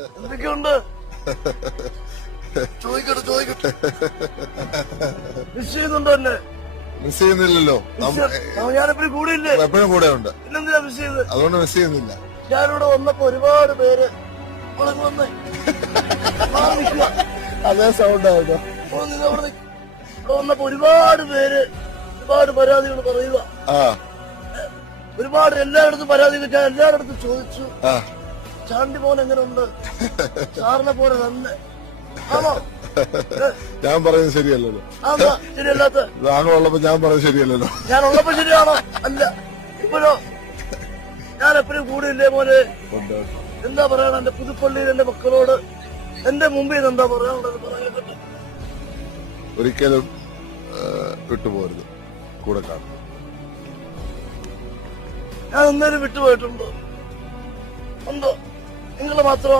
എന്തൊക്കെയുണ്ട്? ചോദിക്കട്ടെ ചോദിക്കട്ടെ. മിസ് ചെയ്യുന്നുണ്ടോ എന്നെ? മിസ് ചെയ്യുന്നില്ലല്ലോ. ഞാനെപ്പോഴും കൂടെയില്ലേ? എപ്പോഴും കൂടെ ഉണ്ട്. പിന്നെന്തിനാ മിസ് ചെയ്ത് അതുകൊണ്ട് മിസ് ചെയ്യുന്നില്ല. ഞാനിവിടെ വന്നപ്പോ ഒരുപാട് പേര് വന്നേ അതേ സൗണ്ട് ആയിട്ടോ. ഇവിടെ വന്നപ്പോ ഒരുപാട് പേര് ഒരുപാട് പരാതികൾ പറയുക. ആ. ഒരുപാട് എല്ലായിടത്തും പരാതി ഞാൻ എല്ലായിടത്തും ചോദിച്ചു. ആ. ചാണ്ടി മോൻ എങ്ങനെയുണ്ട് സാറിനെ പോലെ തന്നെ ആണോ? ഞാൻ പറയുന്നത് ശരിയല്ലല്ലോ. ശരിയല്ലാത്ത. താങ്കൾ താങ്കളുള്ളപ്പോ ഞാൻ പറയുന്നത് ശരിയല്ലല്ലോ. ഞാൻ ഉള്ളപ്പോ ശരിയാണോ? അല്ല ഇപ്പോഴോ? ഞാൻ എപ്പോഴും കൂടിയില്ലേ മോനെ? ഉണ്ട്. എന്താ പറയണ എന്റെ പുതുപ്പള്ളിയിൽ എന്റെ മക്കളോട്? എന്റെ മുമ്പിൽ നിന്ന് എന്താ പറയാനുള്ളത് പറയാൻ ഒരിക്കലും വിട്ടുപോരുത്. വിട്ടുപോകരുത് കൂടെ കാണും. ഞാൻ ഒന്നേലും വിട്ടുപോയിട്ടുണ്ടോ? ഉണ്ടോ? നിങ്ങൾ മാത്രമാണ്